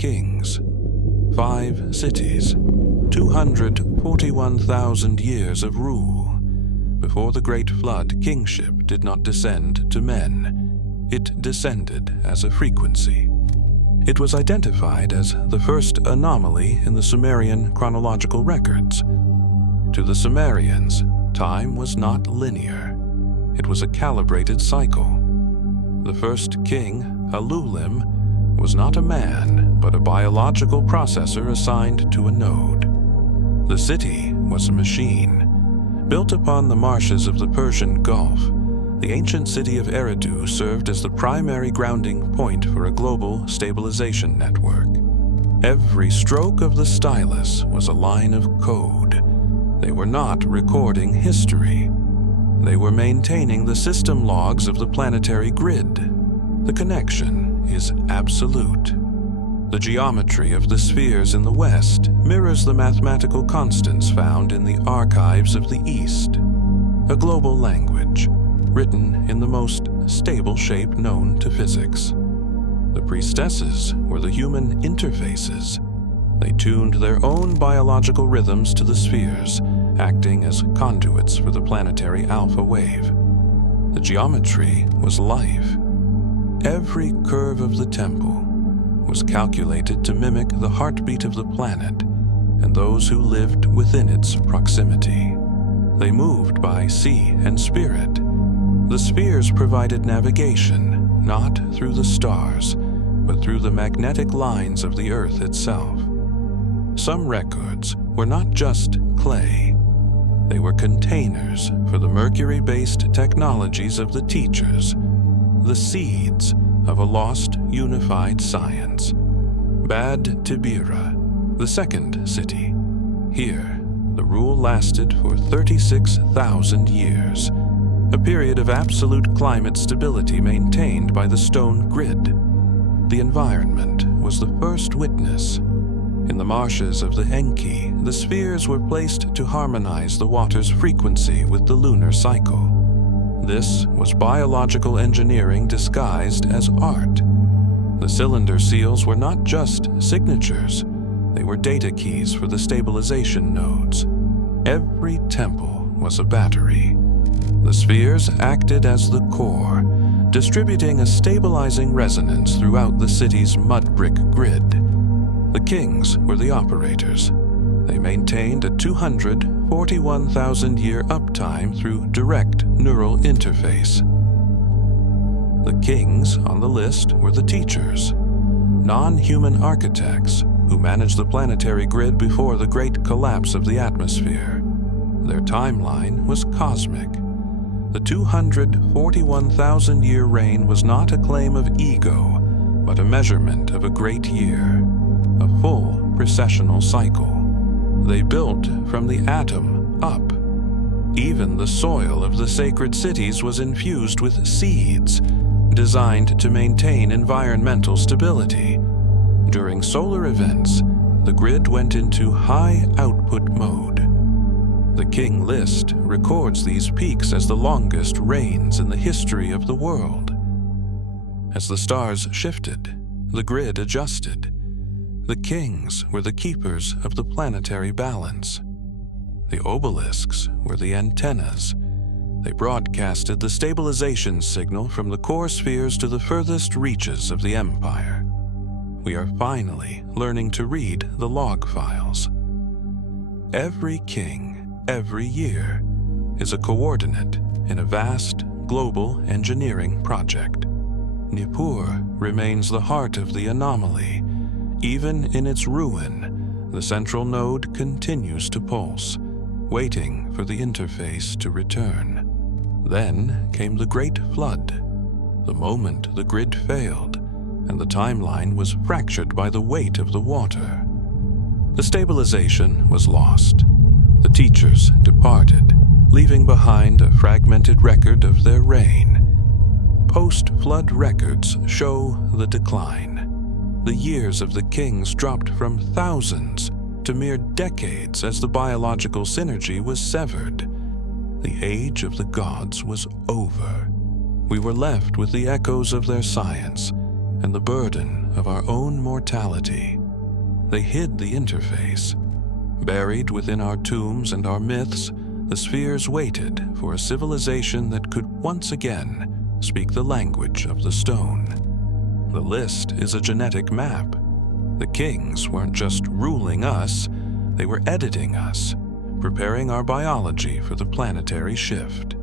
kings, 5 cities, 241,000 years of rule. Before the Great Flood, kingship did not descend to men. It descended as a frequency. It was identified as the first anomaly in the Sumerian chronological records. To the Sumerians, time was not linear. It was a calibrated cycle. The first king, Alulim, was not a man, but a biological processor assigned to a node. The city was a machine. Built upon the marshes of the Persian Gulf, the ancient city of Eridu served as the primary grounding point for a global stabilization network. Every stroke of the stylus was a line of code. They were not recording history. They were maintaining the system logs of the planetary grid. The connection is absolute. The geometry of the spheres in the West mirrors the mathematical constants found in the archives of the East. A global language, written in the most stable shape known to physics. The priestesses were the human interfaces. They tuned their own biological rhythms to the spheres, acting as conduits for the planetary alpha wave. The geometry was life. Every curve of the temple was calculated to mimic the heartbeat of the planet and those who lived within its proximity. They moved by sea and spirit. The spheres provided navigation, not through the stars, but through the magnetic lines of the Earth itself. Some records were not just clay. They were containers for the Mercury-based technologies of the teachers, the seeds of a lost unified science. Bad Tibira, the second city. Here, the rule lasted for 36,000 years, a period of absolute climate stability maintained by the stone grid. The environment was the first witness. In the marshes of the Enki, the spheres were placed to harmonize the water's frequency with the lunar cycle. This was biological engineering disguised as art. The cylinder seals were not just signatures, they were data keys for the stabilization nodes. Every temple was a battery. The spheres acted as the core, distributing a stabilizing resonance throughout the city's mud brick grid. The kings were the operators. They maintained a 241,000-year uptime through direct neural interface. The kings on the list were the teachers, non-human architects who managed the planetary grid before the great collapse of the atmosphere. Their timeline was cosmic. The 241,000-year reign was not a claim of ego, but a measurement of a great year, a full precessional cycle. They built from the atom up. Even the soil of the sacred cities was infused with seeds, designed to maintain environmental stability. During solar events, the grid went into high output mode. The King List records these peaks as the longest reigns in the history of the world. As the stars shifted, the grid adjusted. The kings were the keepers of the planetary balance. The obelisks were the antennas. They broadcasted the stabilization signal from the core spheres to the furthest reaches of the empire. We are finally learning to read the log files. Every king, every year, is a coordinate in a vast global engineering project. Nippur remains the heart of the anomaly. Even in its ruin, the central node continues to pulse, waiting for the interface to return. Then came the Great Flood, the moment the grid failed and the timeline was fractured by the weight of the water. The stabilization was lost. The teachers departed, leaving behind a fragmented record of their reign. Post-flood records show the decline. The years of the kings dropped from thousands to mere decades as the biological synergy was severed. The age of the gods was over. We were left with the echoes of their science, and the burden of our own mortality. They hid the interface. Buried within our tombs and our myths, the spheres waited for a civilization that could once again speak the language of the stone. The list is a genetic map. The kings weren't just ruling us, they were editing us, preparing our biology for the planetary shift.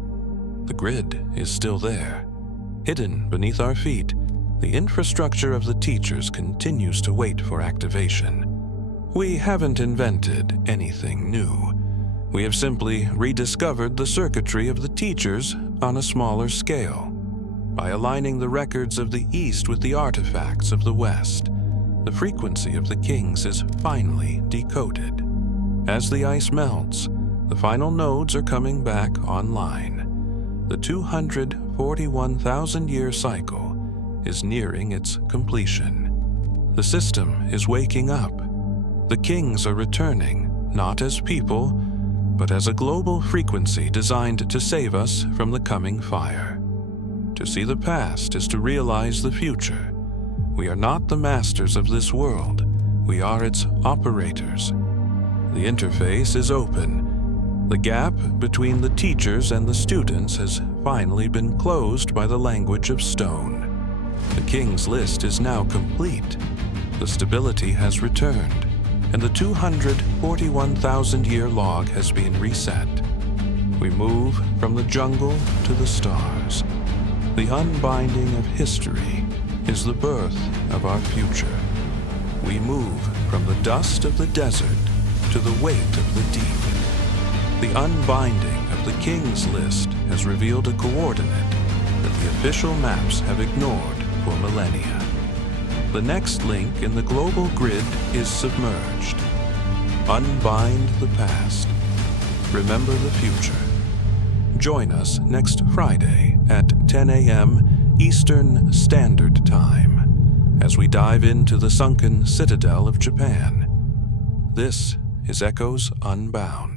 The grid is still there. Hidden beneath our feet, the infrastructure of the teachers continues to wait for activation. We haven't invented anything new. We have simply rediscovered the circuitry of the teachers on a smaller scale. By aligning the records of the East with the artifacts of the West, the frequency of the kings is finally decoded. As the ice melts, the final nodes are coming back online. The 241,000-year cycle is nearing its completion. The system is waking up. The kings are returning, not as people, but as a global frequency designed to save us from the coming fire. To see the past is to realize the future. We are not the masters of this world. We are its operators. The interface is open. The gap between the teachers and the students has finally been closed by the language of stone. The King's List is now complete. The stability has returned, and the 241,000-year log has been reset. We move from the jungle to the stars. The unbinding of history is the birth of our future. We move from the dust of the desert to the weight of the deep. The unbinding of the King's List has revealed a coordinate that the official maps have ignored for millennia. The next link in the global grid is submerged. Unbind the past. Remember the future. Join us next Friday at 10 a.m. Eastern Standard Time as we dive into the sunken citadel of Japan. This is Echoes Unbound.